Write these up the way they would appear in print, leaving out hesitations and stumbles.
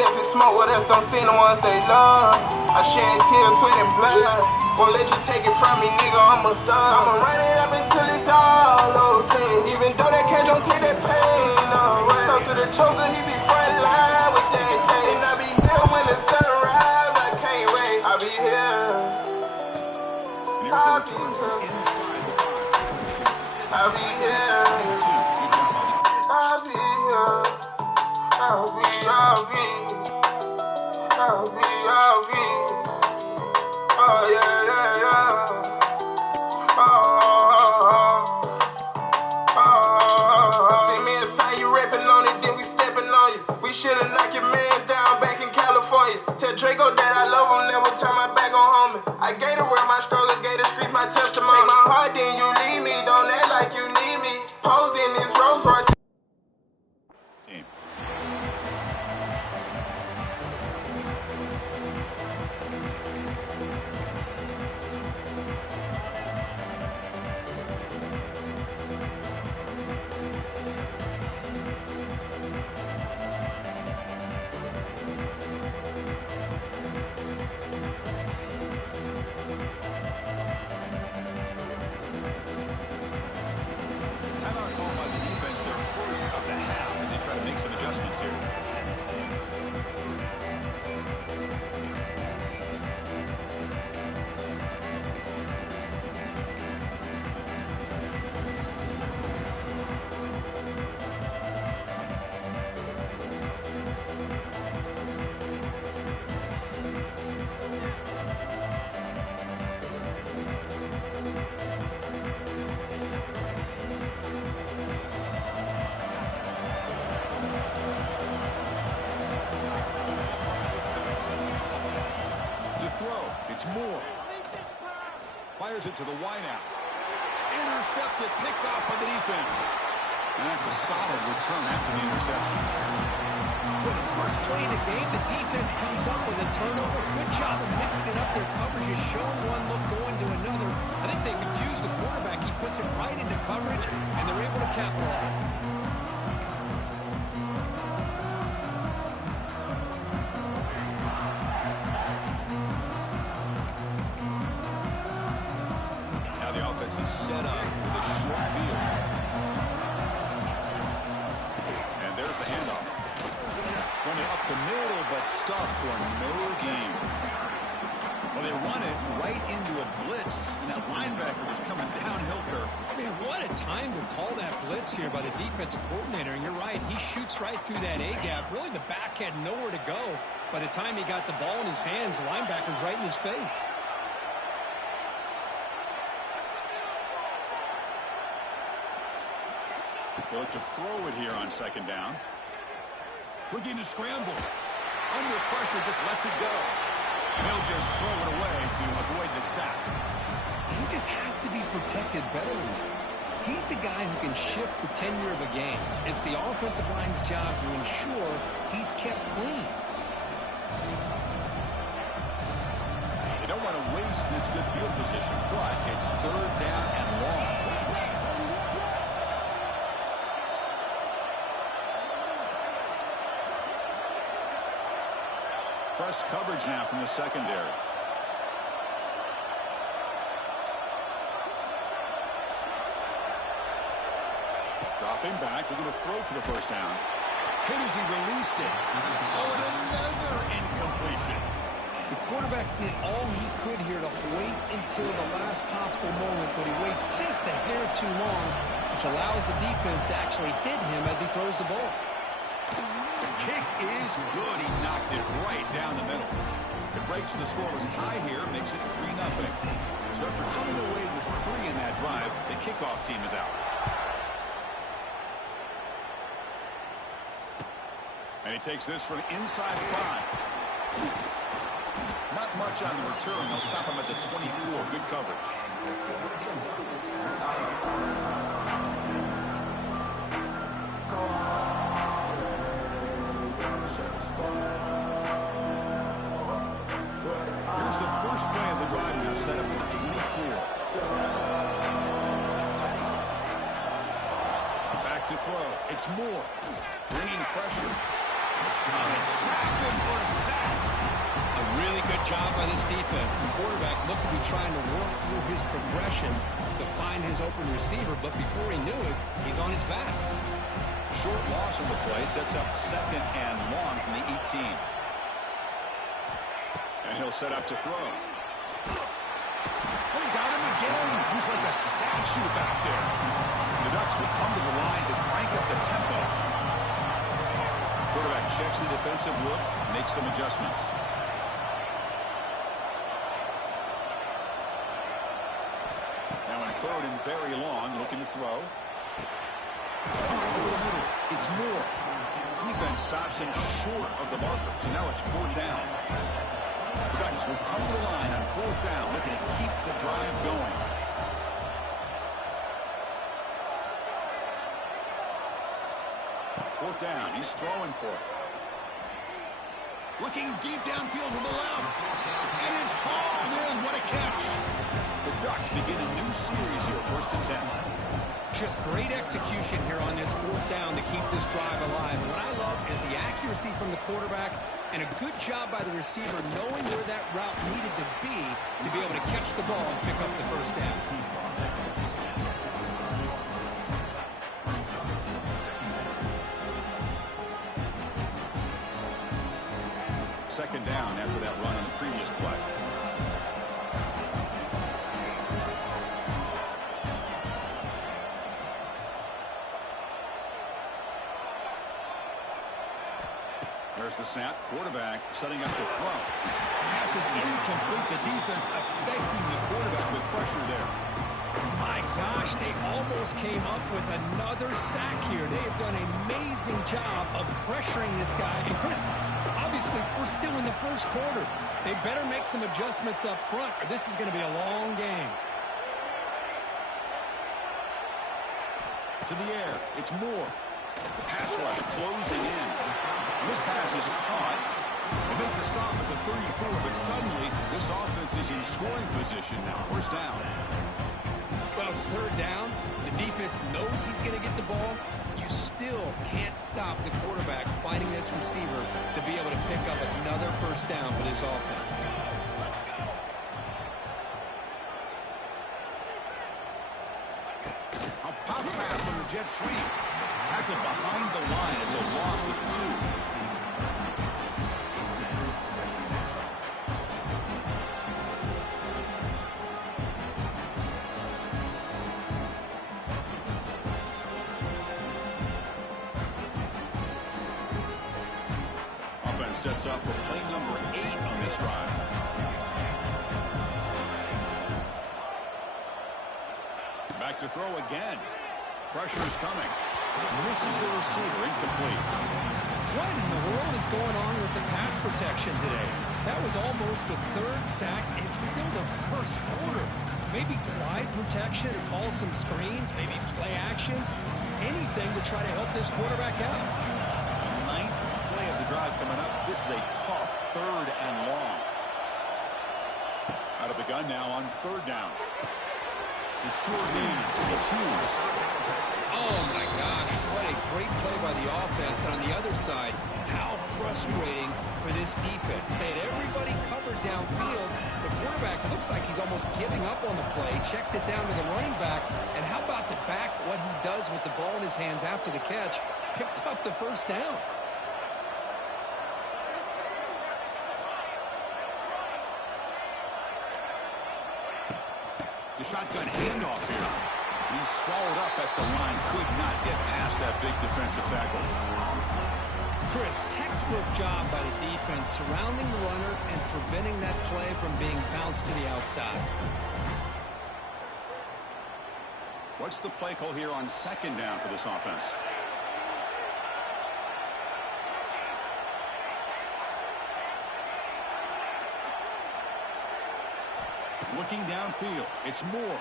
Selfish smoke with us, don't see the ones they love. I shed tears, sweat, and blood. Won't let you take it from me, nigga, I'm a thug. I'ma run it up until it's all okay. Even though that cash don't take that pain away. Talk to the choker, he be front line with that. And I be here when the sun rise, I can't wait. I be here. And here's the return from inside the 5. I'll be here. Good job, Aldi. I'll be here. I'll be. Oh, yeah. See me inside, you rapping on it, then we stepping on you. We should've knocked your mans down back in California. Tell Draco that I love him, never turn my back on homie. I gave the world my struggle, gave the streets my testimony. Take my heart, then you leave me, don't act like you need me. Posed in this Rolls Royce. Team. Timeout called by the defense, their first of the half, as they try to make some adjustments here. It's Moore. Fires it to the wideout. Intercepted, picked off by the defense. And that's a solid return after the interception. For the first play of the game, the defense comes up with a turnover. Good job of mixing up their coverages, showing one look, going to another. I think they confused the quarterback. He puts it right into coverage, and they're able to capitalize. Is set up with a short field. And there's the handoff. Running up the middle, but stuffed for no gain. Well, they run it right into a blitz, and that linebacker was coming downhill curve. Man, what a time to call that blitz here by the defensive coordinator. And you're right, he shoots right through that A-gap. Really, the back had nowhere to go. By the time he got the ball in his hands, the linebacker's right in his face. They look to throw it here on second down. Looking to scramble. Under pressure, just lets it go. And he'll just throw it away to avoid the sack. He just has to be protected better than that. He's the guy who can shift the tenure of a game. It's the offensive line's job to ensure he's kept clean. They don't want to waste this good field position, but it's third down and long. Press coverage now from the secondary. Dropping back, looking to throw for the first down. Hit as he released it. Oh, and another incompletion. The quarterback did all he could here to wait until the last possible moment, but he waits just a hair too long, which allows the defense to actually hit him as he throws the ball. The kick is good. He knocked it right down the middle. It breaks the scoreless tie here, makes it 3-0. So after coming away with 3 in that drive, the kickoff team is out. And he takes this from inside 5. Not much on the return. They'll stop him at the 24. Good coverage. Here's the first play of the drive now, set up at the 24. Back to throw. It's Moore. Bringing pressure. Trapping Really good job by this defense. The quarterback looked to be trying to work through his progressions to find his open receiver, but before he knew it, he's on his back. Short loss on the play sets up 2nd and long from the 18. And he'll set up to throw. They got him again. He's like a statue back there. The Ducks will come to the line to crank up the tempo. Quarterback checks the defensive look, makes some adjustments. Now in 3rd and very long, looking to throw. Over the middle, it's Moore. Defense stops him short of the marker, so now it's 4th down. The Ducks will come to the line on 4th down, looking to keep the drive going. Fourth down, he's throwing for it. Looking deep downfield to the left. And it's hauled in. What a catch. The Ducks begin a new series here, 1st and 10. Just great execution here on this 4th down to keep this drive alive. What I love is the accuracy from the quarterback and a good job by the receiver knowing where that route needed to be able to catch the ball and pick up the 1st down. 2nd down after that run on the previous play. There's the snap. Quarterback setting up to throw. Pass is incomplete. The defense affecting the quarterback with pressure there. My gosh, they almost came up with another sack here. They have done an amazing job of pressuring this guy. And Chris, obviously, we're still in the 1st quarter. They better make some adjustments up front, or this is going to be a long game. To the air. It's Moore. The pass rush closing in. This pass is caught. They make the stop at the 34, but suddenly this offense is in scoring position now. 1st down. Well, it's 3rd down. The defense knows he's going to get the ball. You still can't stop the quarterback finding this receiver to be able to pick up another 1st down for this offense. A pop pass on the jet sweep. Tackled behind the line. It's a loss of 2. Sets up for play number 8 on this drive. Back to throw again. Pressure is coming. Misses the receiver, incomplete. What in the world is going on with the pass protection today? That was almost a 3rd sack. It's still the 1st quarter. Maybe slide protection or call some screens, maybe play action. Anything to try to help this quarterback out. 9th play of the drive coming up. This is a tough 3rd and long. Out of the gun now on 3rd down. The short hands, the 2s. Oh, my gosh. What a great play by the offense. And on the other side, how frustrating for this defense. They had everybody covered downfield. The quarterback looks like he's almost giving up on the play, checks it down to the running back. And how about the back, what he does with the ball in his hands after the catch, picks up the 1st down. The shotgun handoff here. He's swallowed up at the line. Could not get past that big defensive tackle. Chris, textbook job by the defense surrounding the runner and preventing that play from being bounced to the outside. What's the play call here on 2nd down for this offense? Looking downfield, it's Moore.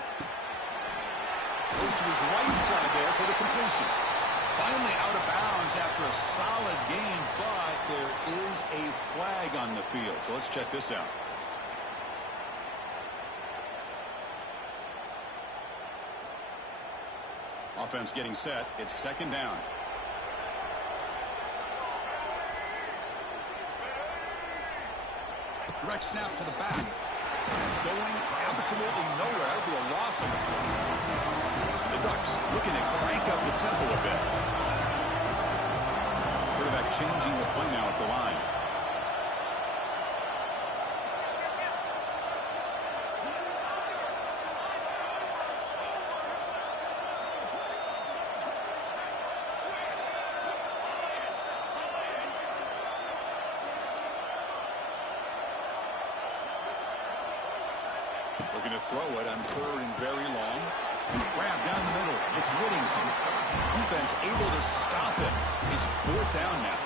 Goes to his right side there for the completion. Finally out of bounds after a solid game, but there is a flag on the field. So let's check this out. Offense getting set. It's 2nd down. Direct snap to the back. Going absolutely nowhere. That would be a loss of it. The Ducks looking to crank up the tempo a bit. Quarterback changing the play now at the line. Looking to throw it on 3rd and very long. Grab down the middle. It's Whittington. Defense able to stop it. It's 4th down now.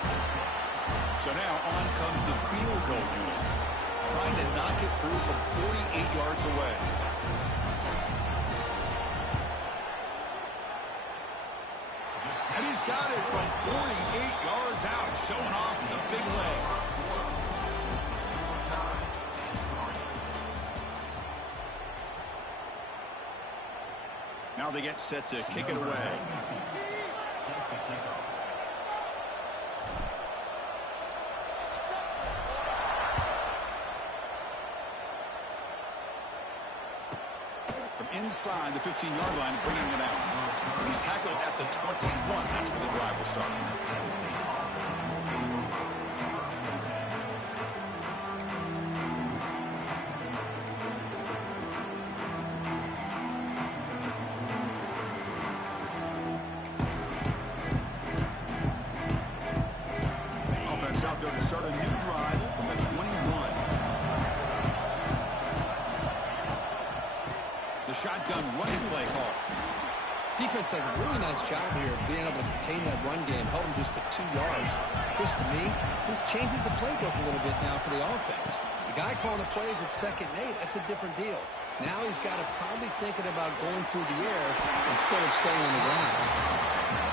So now on comes the field goal unit. Trying to knock it through from 48 yards away. And he's got it from 48 yards out, showing off the big leg. Now they get set to kick it away. From inside the 15-yard line, bringing it out. He's tackled at the 21. That's where the drive will start. Out there to start a new drive from the 21. The shotgun running play call. Defense does a really nice job here of being able to contain that run game, held him just at 2 yards. Chris, to me, this changes the playbook a little bit now for the offense. The guy calling the plays at 2nd and 8, that's a different deal. Now he's got to probably thinking about going through the air instead of staying on the ground.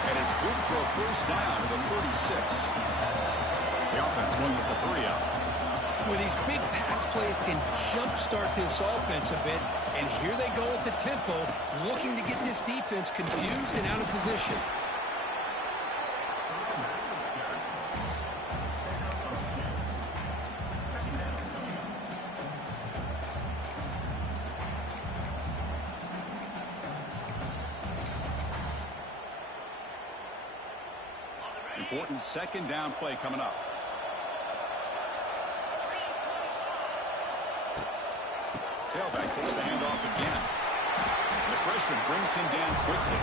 And it's good for a 1st down to the 36. The offense going with the 3-up. Well, these big pass plays can jumpstart this offense a bit, and here they go at the tempo, looking to get this defense confused and out of position. Important 2nd down play coming up. Tailback takes the handoff again. The freshman brings him down quickly.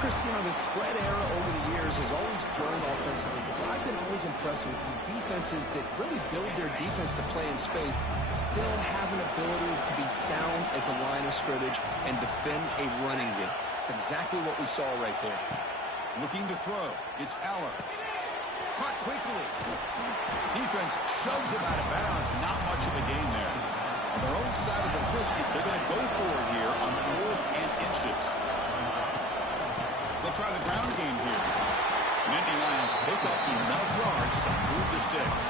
Chris, you know, the spread era over the years has always grown offensively, but I've been always impressed with the defenses that really build their defense to play in space, still have an ability to be sound at the line of scrimmage and defend a running game. It's exactly what we saw right there. Looking to throw. It's Aller. Caught quickly. Defense shoves him out of bounds. Not much of a gain there. On their own side of the 50, they're going to go for it here on 4th and inches. They'll try the ground game here. Nittany Lions pick up enough yards to move the sticks.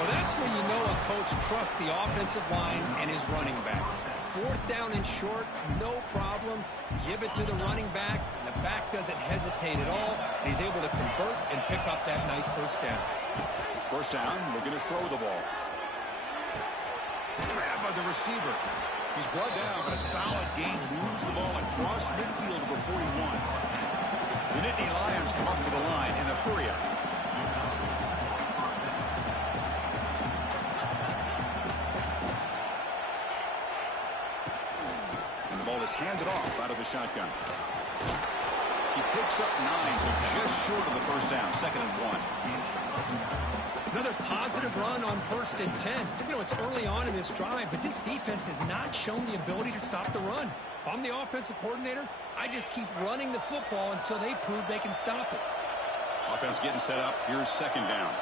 Well, that's when you know a coach trusts the offensive line and his running back. 4th down and short, no problem. Give it to the running back. The back doesn't hesitate at all. He's able to convert and pick up that nice 1st down. 1st down, we're going to throw the ball. Grabbed by the receiver. He's brought down, but a solid gain moves the ball across midfield to the 41. The Nittany Lions come up to the line in a hurry-up. And the ball is handed off out of the shotgun. He picks up 9, so just short of the 1st down, 2nd and 1. Another positive run on 1st and 10. You know, it's early on in this drive, but this defense has not shown the ability to stop the run. If I'm the offensive coordinator, I just keep running the football until they prove they can stop it. Offense getting set up. Here's 2nd down.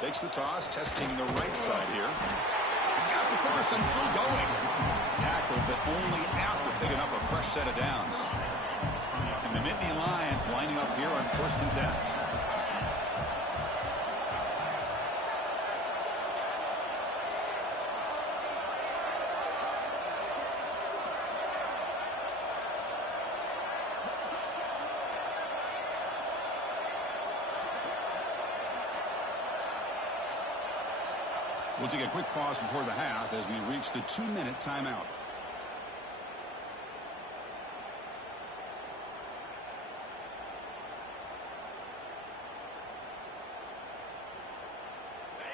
Takes the toss, testing the right side here. He's got the 1st and still going. Tackled, but only after picking up a fresh set of downs. And the Nittany Lions lining up here on 1st and 10. We'll take a quick pause before the half as we reach the 2-minute timeout.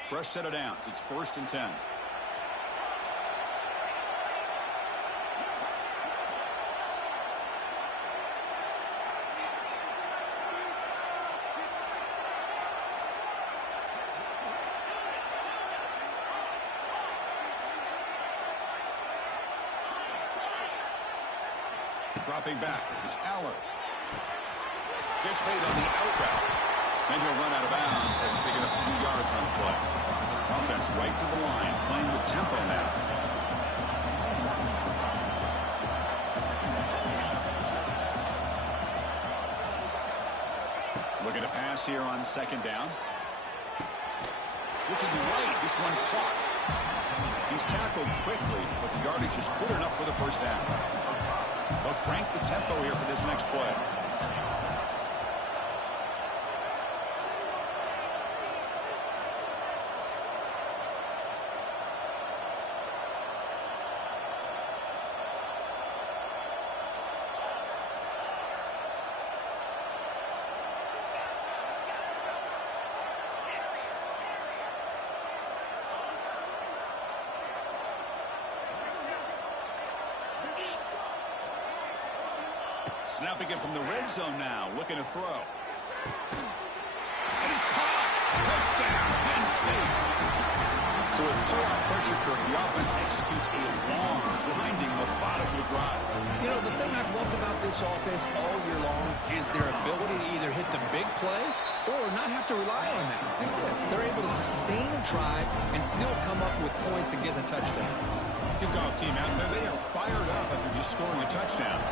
Fresh set of downs. It's 1st and 10. Dropping back. It's Aller. Gets made on the out route. Then he'll run out of bounds and pick up a few yards on the play. Offense right to the line, playing with tempo now. Looking to pass here on 2nd down. Looking right, this one caught. He's tackled quickly, but the yardage is good enough for the 1st down. They'll crank the tempo here for this next play. Snapping it from the red zone now, looking to throw. And it's caught. Touchdown, Penn State. So with playoff pressure, Kirk, the offense executes a long, grinding, methodical drive. You know, the thing I've loved about this offense all year long is their ability to either hit the big play or not have to rely on that. Like this, they're able to sustain a drive and still come up with points and get the touchdown. Kickoff team out there, they are fired up after just scoring a touchdown.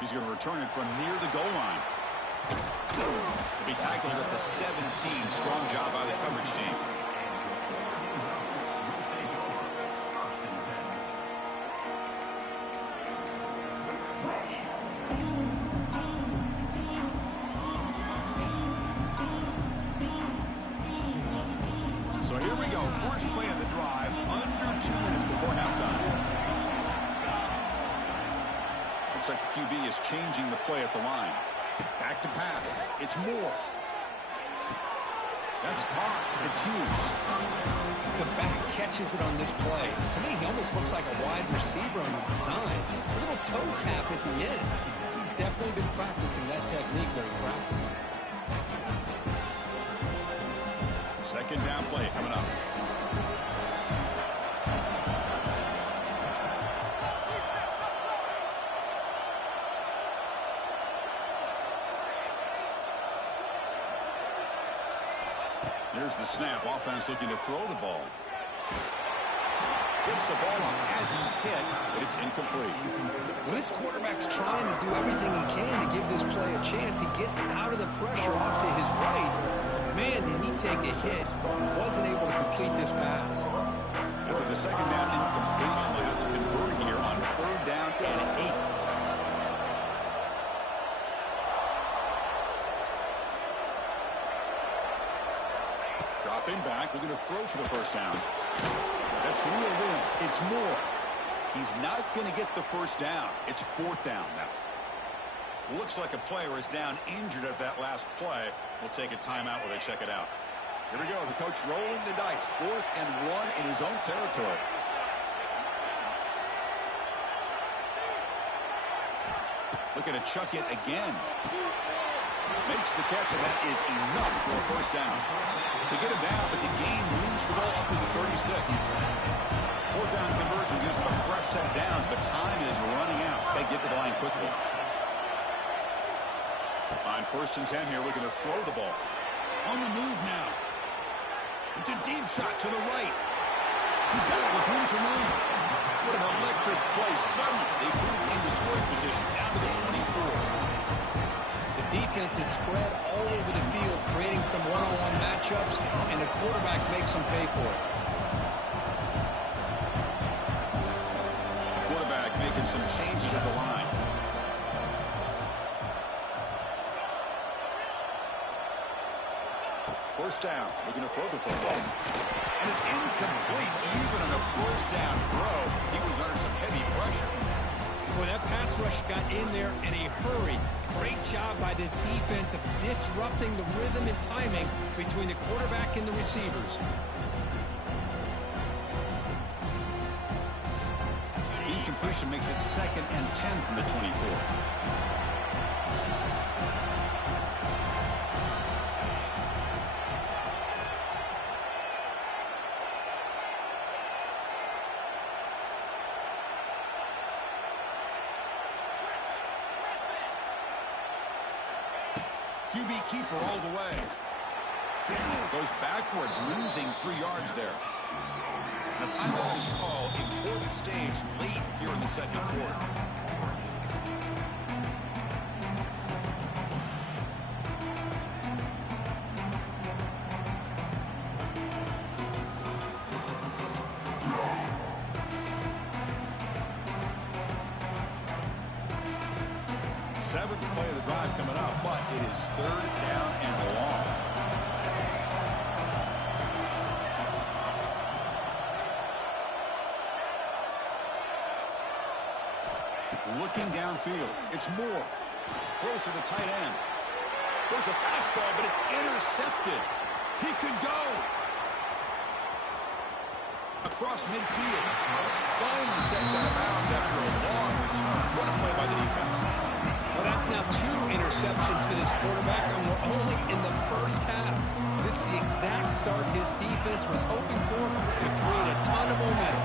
He's going to return it from near the goal line. He'll be tackled at the 17. Strong job by the coverage team. So here we go. First play of the drive, under 2 minutes before halftime. Looks like the QB is changing the play at the line. Back to pass. It's Moore. That's caught. It's Hughes. The back catches it on this play. To me, he almost looks like a wide receiver on the design. A little toe tap at the end. He's definitely been practicing that technique during practice. 2nd down play coming up. Here's the snap. Offense looking to throw the ball. Gets the ball off as he's hit, but it's incomplete. Well, this quarterback's trying to do everything he can to give this play a chance. He gets out of the pressure off to his right. Man, did he take a hit. He wasn't able to complete this pass. After the 2nd down incompletion, they have to convert here on 3rd down and 8. Dropping back, looking to throw for the 1st down. That's real win. It's Moore. He's not going to get the 1st down. It's 4th down now. Looks like a player is down injured at that last play. We'll take a timeout while they check it out. Here we go. The coach rolling the dice. 4th and 1 in his own territory. Looking to chuck it again. Makes the catch, and that is enough for a 1st down. They get him down, but the gain moves the ball up to the 36. 4th down conversion gives them a fresh set of downs, but time is running out. They get to the line quickly. On 1st and 10 here, looking to throw the ball. On the move now. It's a deep shot to the right. He's got it with room to run. What an electric play. Suddenly, they move into scoring position down to the 24. Defense is spread all over the field, creating some one-on-one matchups, and the quarterback makes them pay for it. Quarterback making some changes at the line. First down, looking to throw the football. And it's incomplete. Even on a first down throw, he was under some heavy pressure. Boy, that pass rush got in there in a hurry. Great job by this defense of disrupting the rhythm and timing between the quarterback and the receivers. Incompletion makes it 2nd and 10 from the 24. QB keeper all the way. Goes backwards, losing 3 yards there. And a timeout is called. Important stage late here in the 2nd quarter. Seventh play of the drive coming up, but it is 3rd down and long. Looking downfield, it's Moore. Throws to the tight end. There's a fastball, but it's intercepted. He could go. Across midfield. Finally steps out of bounds after a long return. What a play by the defense. Well, that's now 2 interceptions for this quarterback, and we're only in the first half. This is the exact start this defense was hoping for to create a ton of momentum.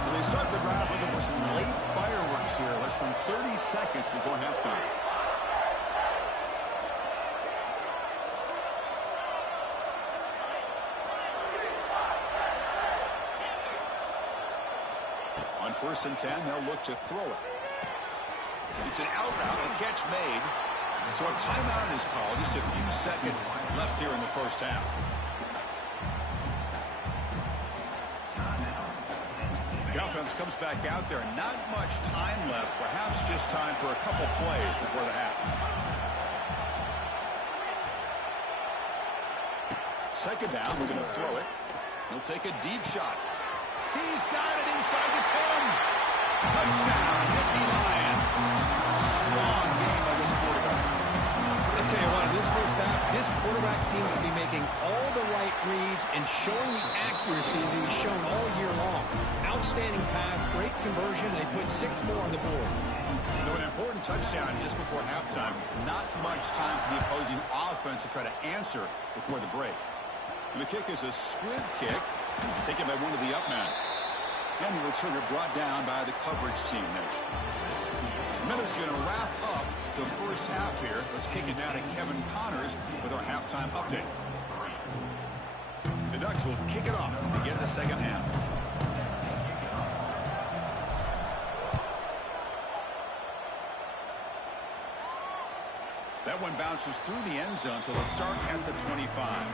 So they start the drive looking for some late fireworks here, less than 30 seconds before halftime. On 1st and 10, they'll look to throw it. It's an out route, a catch made. So a timeout is called. Just a few seconds left here in the first half. The offense comes back out there. Not much time left. Perhaps just time for a couple plays before the half. 2nd down, we're going to throw it. He'll take a deep shot. He's got it inside the 10. Touchdown, Nittany Lions. Strong game by this quarterback. I'll tell you what, in this first half, this quarterback seems to be making all the right reads and showing the accuracy that he's shown all year long. Outstanding pass, great conversion. They put 6 more on the board. So an important touchdown just before halftime. Not much time for the opposing offense to try to answer before the break. And the kick is a squib kick, taken by one of the up men. And the returner brought down by the coverage team there. Minutes going to wrap up the first half here. Let's kick it down to Kevin Connors with our halftime update. The Ducks will kick it off to begin the 2nd half. That one bounces through the end zone, so they'll start at the 25.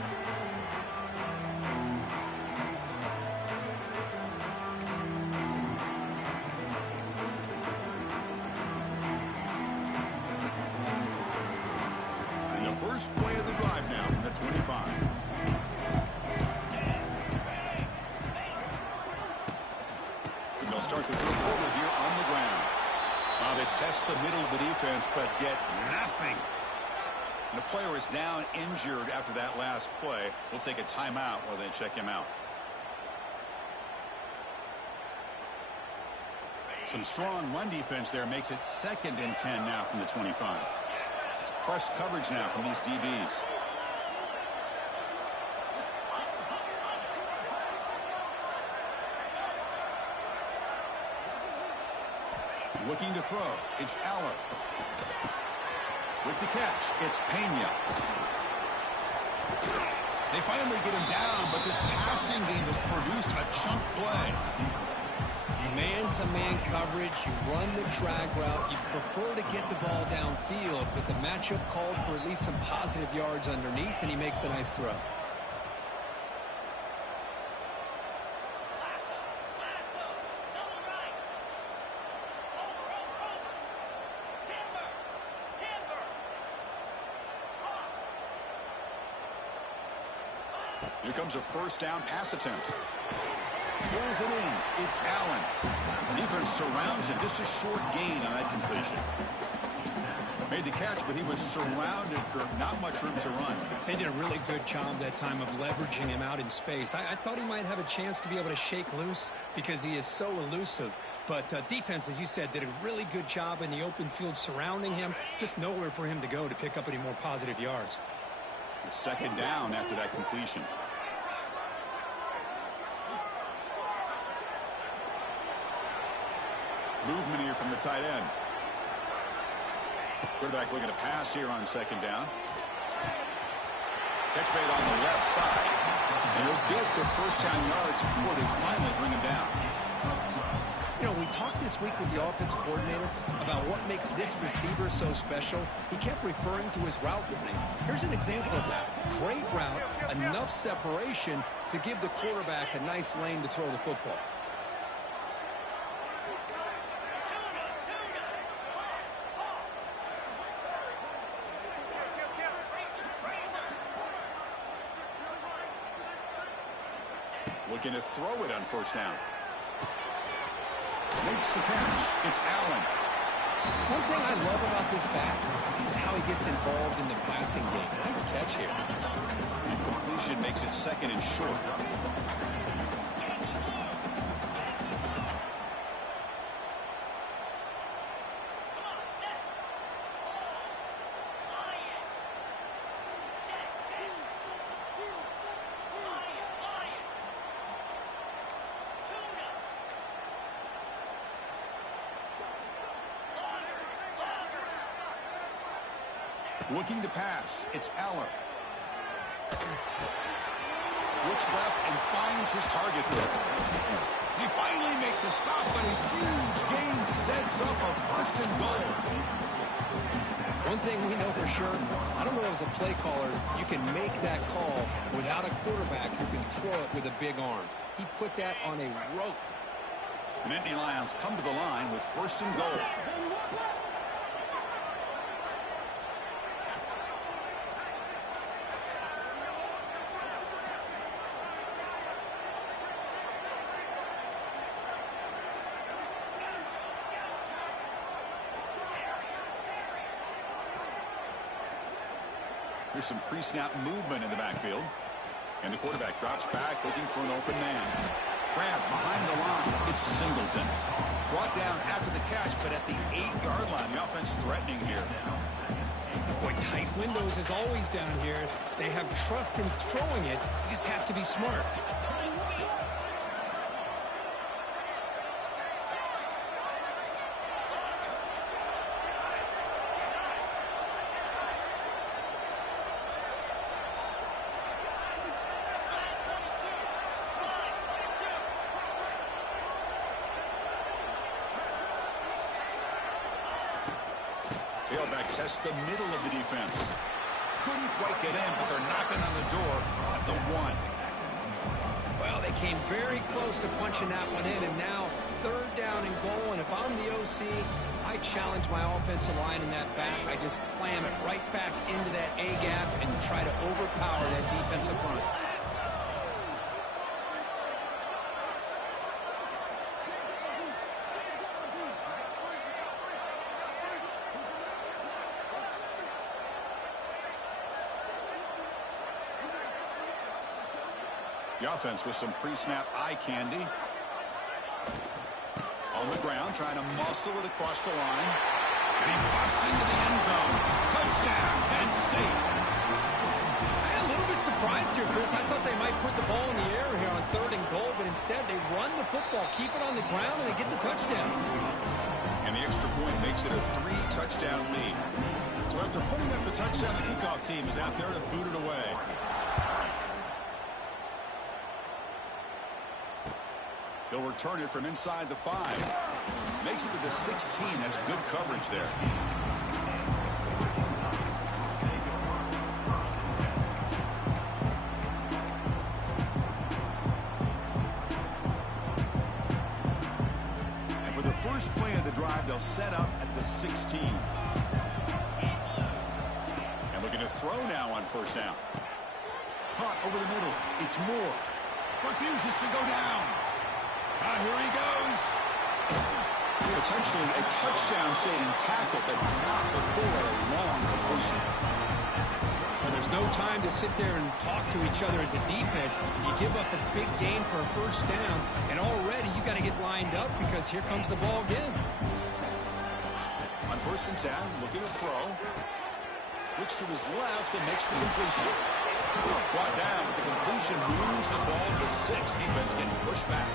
First play of the drive now from the 25. And they'll start the 3rd quarter here on the ground. They test the middle of the defense, but get nothing. And the player is down injured after that last play. We'll take a timeout while they check him out. Some strong run defense there makes it 2nd and 10 now from the 25. Press coverage now from these DBs. Looking to throw. It's Aller. With the catch, it's Pena. They finally get him down, but this passing game has produced a chunk play. Man-to-man coverage, you run the drag route, you prefer to get the ball downfield, but the matchup called for at least some positive yards underneath, and he makes a nice throw. Here comes a first down pass attempt. Pulls it in. It's Allen. Defense surrounds him. Just a short gain on that completion. Made the catch, but he was surrounded for not much room to run. They did a really good job that time of leveraging him out in space. I thought he might have a chance to be able to shake loose because he is so elusive. But defense, as you said, did a really good job in the open field surrounding him. Just nowhere for him to go to pick up any more positive yards. It's second down after that completion. Movement here from the tight end. Quarterback looking to pass here on second down. Catch made on the left side. And he'll get the first down yards before they finally bring him down. You know, we talked this week with the offensive coordinator about what makes this receiver so special. He kept referring to his route running. Here's an example of that. Great route, enough separation to give the quarterback a nice lane to throw the football. Looking to throw it on first down. Makes the catch. It's Allen. One thing I love about this back is how he gets involved in the passing game. Nice catch here. Incompletion makes it second and short. Looking to pass. It's Allen. Looks left and finds his target there. They finally make the stop, but a huge gain sets up a first and goal. One thing we know for sure, I don't know as a play caller, you can make that call without a quarterback who can throw it with a big arm. He put that on a rope. The Nittany Lions come to the line with first and goal. There's some pre-snap movement in the backfield. And the quarterback drops back looking for an open man. Grab behind the line. It's Singleton. Brought down after the catch, but at the 8-yard line. The offense threatening here. Boy, tight windows is always down here. They have trust in throwing it. You just have to be smart. Tailback tests the middle of the defense. Couldn't quite get in, but they're knocking on the door at the 1. Well, they came very close to punching that one in, and now third down and goal. And if I'm the OC, I challenge my offensive line in that back. I just slam it right back into that A-gap and try to overpower that defensive front. The offense with some pre-snap eye candy. On the ground, trying to muscle it across the line. And he busts into the end zone. Touchdown, Penn State. I'm a little bit surprised here, Chris. I thought they might put the ball in the air here on third and goal, but instead they run the football, keep it on the ground, and they get the touchdown. And the extra point makes it a 3-touchdown lead. So after putting up the touchdown, the kickoff team is out there to boot it away. He'll return it from inside the 5. Makes it to the 16. That's good coverage there. And for the first play of the drive, they'll set up at the 16. And looking to throw now on first down. caught over the middle. It's Moore. Refuses to go down. Here he goes. Potentially a touchdown-saving tackle, but not before a long completion. Well, there's no time to sit there and talk to each other as a defense. You give up a big gain for a first down, and already you got to get lined up because here comes the ball again. On 1st and 10, looking to throw. Looks to his left and makes the completion. Brought down, but the completion moves the ball to the 6. Defense getting pushed back.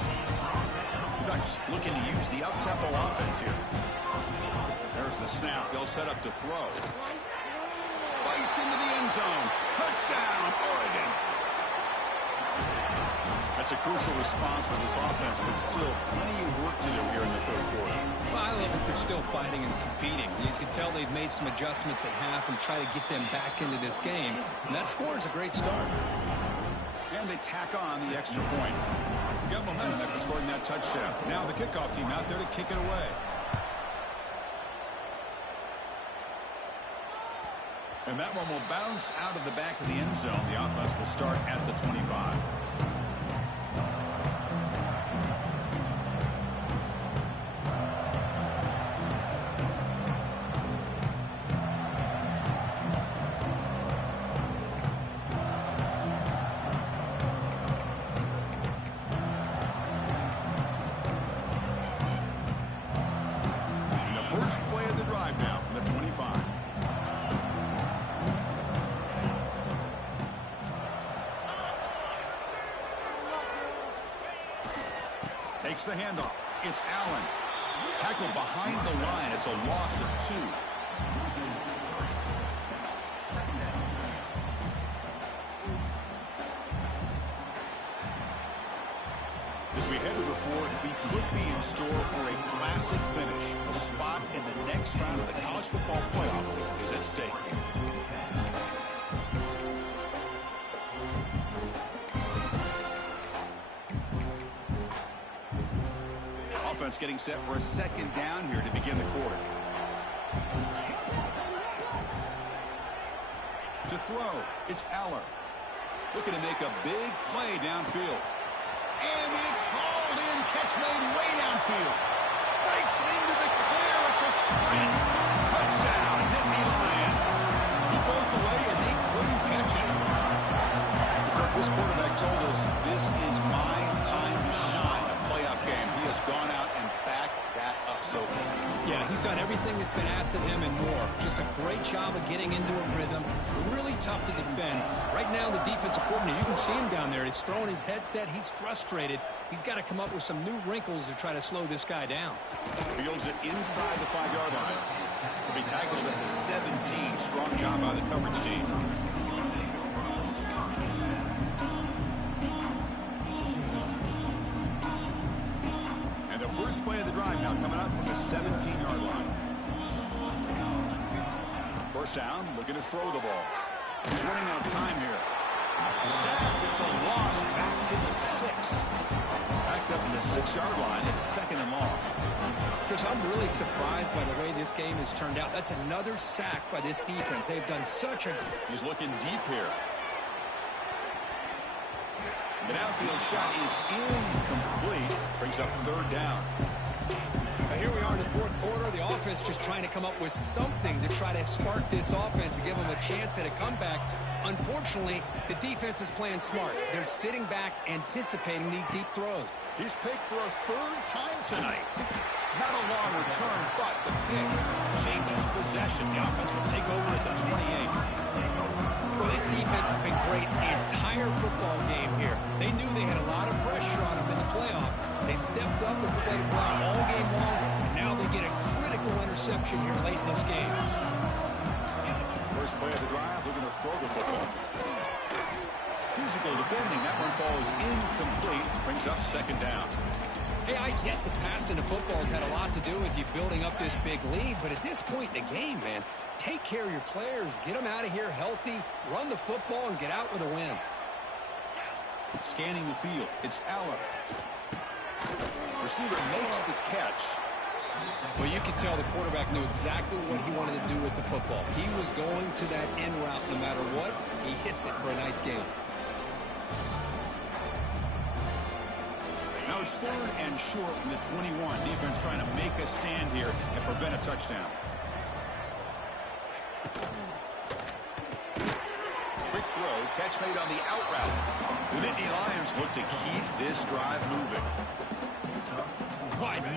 Ducks looking to use the up-tempo offense here. There's the snap. They'll set up to throw. Bites into the end zone. Touchdown, Oregon. That's a crucial response for this offense, but still plenty of work to do here in the 3rd quarter. Well, I love that they're still fighting and competing. You can tell they've made some adjustments at half and try to get them back into this game. And that score is a great start. And they tack on the extra point. Got momentum after scoring that touchdown. Now the kickoff team out there to kick it away. And that one will bounce out of the back of the end zone. The offense will start at the 25. First play of the drive now from the 25. Takes the handoff. It's Allen. Tackled behind the line. It's a loss of 2. As we head to the 4th, we could be in store for a classic finish. A spot in the next round of the college football playoff is at stake. Offense getting set for a 2nd down here to begin the quarter. To throw, it's Aller. Looking to make a big play downfield. And it's hauled in. Catch made way downfield. Breaks into the clear. It's a sprint. Touchdown, Nittany Lions. He broke away and they couldn't catch him. Kirk, this quarterback told us this is my time to shine. A playoff game. He has gone out and backed that up so far. Yeah, he's done everything that's been asked of him and more. Just a great job of getting into a rhythm. Really tough to defend. Right now, the defensive coordinator, you can see him down there. He's throwing his headset. He's frustrated. He's got to come up with some new wrinkles to try to slow this guy down. Fields it inside the 5-yard line. He'll be tackled at the 17. Strong job by the coverage team. And the first play of the drive now coming up from the 17-yard line. First down, looking to throw the ball. He's running out of time here. Sacked, it's a loss, back to the 6. Backed up in the 6-yard line, it's 2nd and long. Chris, I'm really surprised by the way this game has turned out. That's another sack by this defense. They've done such a... He's looking deep here. The downfield shot is incomplete. Brings up 3rd down. Here we are in the 4th quarter. The offense just trying to come up with something to try to spark this offense and give them a chance at a comeback. Unfortunately, the defense is playing smart. They're sitting back, anticipating these deep throws. He's picked for a 3rd time tonight. Not a long return, but the pick changes possession. The offense will take over at the 28. Well, this defense has been great the entire football game here. They knew they had a lot of pressure on them in the playoff. They stepped up and played well all game long, and now they get a critical interception here late in this game. First play of the drive, looking to throw the football. Physical defending, that one falls incomplete, brings up 2nd down. Hey, I get the passing of football has had a lot to do with you building up this big lead, but at this point in the game, man, take care of your players, get them out of here healthy, run the football, and get out with a win. Scanning the field, it's Aller. Receiver makes the catch. Well, you could tell the quarterback knew exactly what he wanted to do with the football. He was going to that in route no matter what. He hits it for a nice game. it's 3rd and short from the 21. Defense trying to make a stand here and prevent a touchdown. Quick throw, catch made on the out route. The Nittany Lions look to keep this drive moving.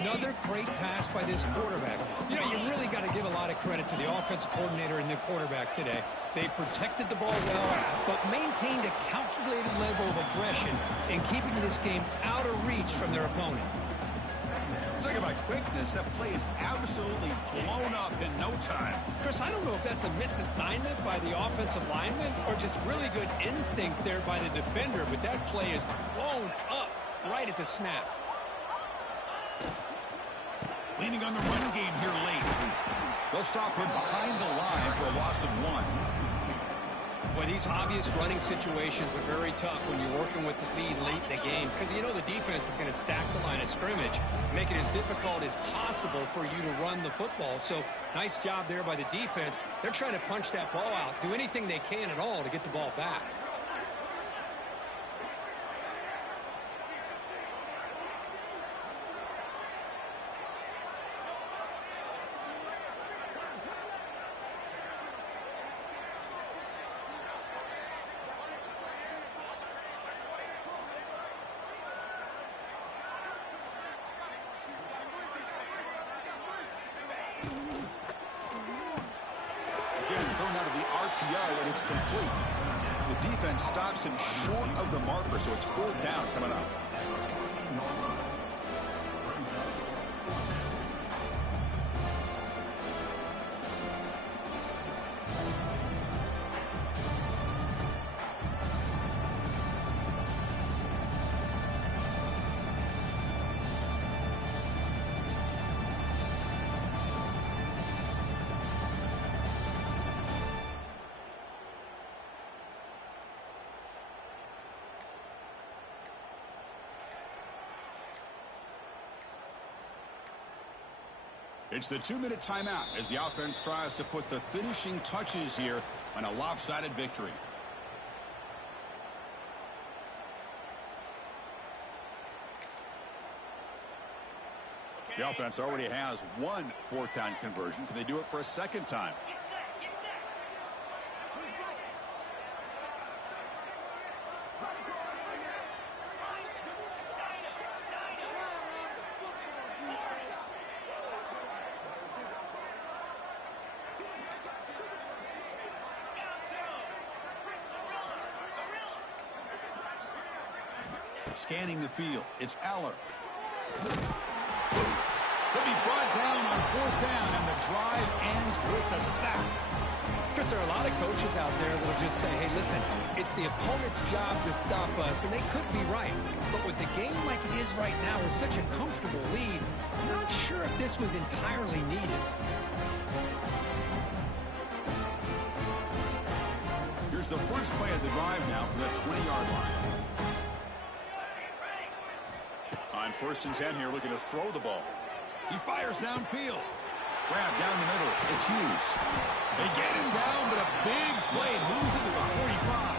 Another great pass by this quarterback. You know, you really got to give a lot of credit to the offensive coordinator and the quarterback today. They protected the ball well, but maintained a calculated level of aggression in keeping this game out of reach from their opponent. Talking about quickness, that play is absolutely blown up in no time. Chris, I don't know if that's a misassignment by the offensive lineman or just really good instincts there by the defender, but that play is blown up right at the snap. Leaning on the run game here late. They'll stop him behind the line for a loss of 1. Boy, these obvious running situations are very tough when you're working with the lead late in the game because you know the defense is going to stack the line of scrimmage, make it as difficult as possible for you to run the football. So nice job there by the defense. They're trying to punch that ball out, do anything they can at all to get the ball back. And it's complete. The defense stops him short of the marker, so it's 4th down coming up. It's the 2-minute timeout as the offense tries to put the finishing touches here on a lopsided victory. The offense already has 1 4th down conversion. Can they do it for a 2nd time? Scanning the field, it's Aller. He'll be brought down on 4th down, and the drive ends with a sack. Chris, there are a lot of coaches out there that will just say, hey, listen, it's the opponent's job to stop us, and they could be right. But with the game like it is right now with such a comfortable lead, I'm not sure if this was entirely needed. Here's the first play of the drive now from the 20-yard line. On 1st and 10 here, looking to throw the ball. He fires downfield. Grab down the middle. It's Hughes. They get him down, but a big play moves into the 45.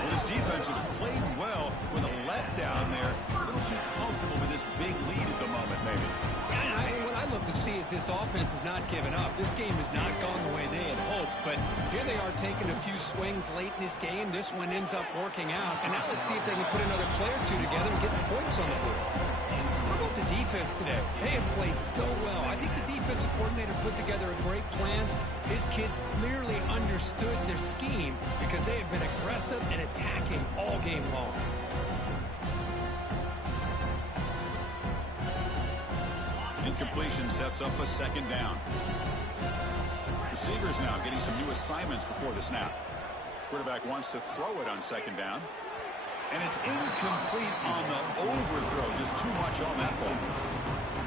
Well, this defense has played well with a letdown there. A little too comfortable with this big lead at the moment, maybe. Yeah, and what I love to see is this offense has not given up. This game has not gone the way they had hoped, but here they are taking a few swings late in this game. This one ends up working out, and now let's see if they can put another play or 2 together and get the points on the board. How about the defense today? They have played so well. I think the defensive coordinator put together a great plan. His kids clearly understood their scheme because they have been aggressive and attacking all game long. Incompletion sets up a 2nd down. Receivers now getting some new assignments before the snap. Quarterback wants to throw it on 2nd down. And it's incomplete on the overthrow. Just too much on that ball.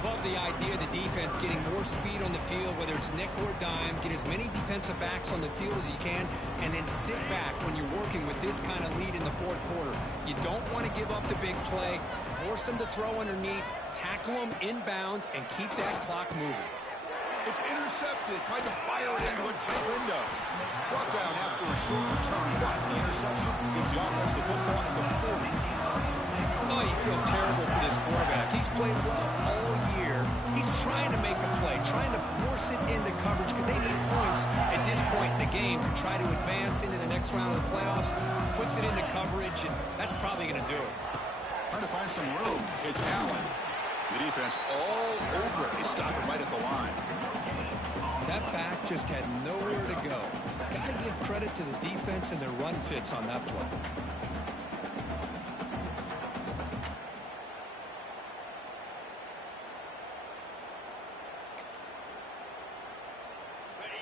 Love the idea of the defense getting more speed on the field, whether it's nickel or dime, get as many defensive backs on the field as you can, and then sit back when you're working with this kind of lead in the 4th quarter. You don't want to give up the big play, force them to throw underneath, tackle them inbounds, and keep that clock moving. It's intercepted. Tried to fire it into a tight window. Brought down after a short return, but the interception gives the offense the football at the 40. Oh, you feel terrible for this quarterback. He's played well all year. He's trying to make a play, trying to force it into coverage because they need points at this point in the game to try to advance into the next round of the playoffs. Puts it into coverage, and that's probably going to do it. Trying to find some room. It's Allen. The defense all over it. They stop it right at the line. That back just had nowhere to go. Got to give credit to the defense and their run fits on that play.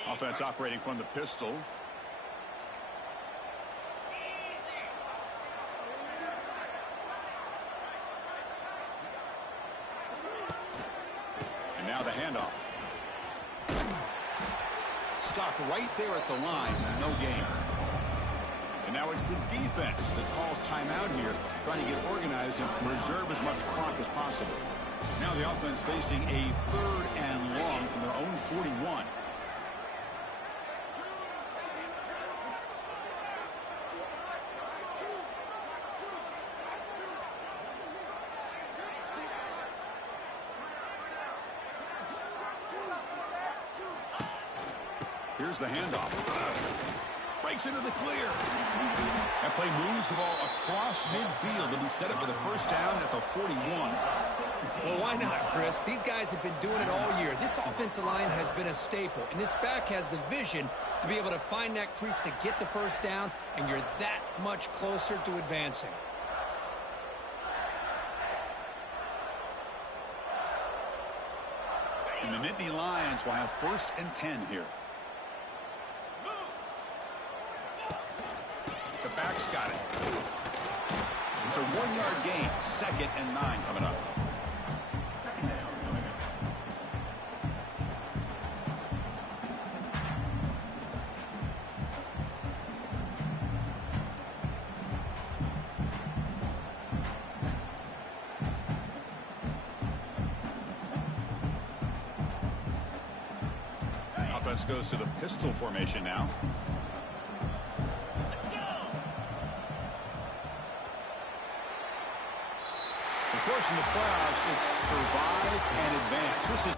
Offense operating from the pistol. And now the handoff. Stopped right there at the line. No gain. And now it's the defense that calls timeout here, trying to get organized and preserve as much clock as possible. Now the offense facing a 3rd and long from their own 41. Here's the handoff. Breaks into the clear. That play moves the ball across midfield, and he set it for the first down at the 41. Well, why not, Chris? These guys have been doing it all year. This offensive line has been a staple, and this back has the vision to be able to find that crease to get the first down, and you're that much closer to advancing. And the Nittany Lions will have 1st and 10 here. The back's got it. It's a 1-yard gain. 2nd and 9 coming up. Offense goes to the pistol formation now. Of course, in the playoffs, it's survive and advance. This is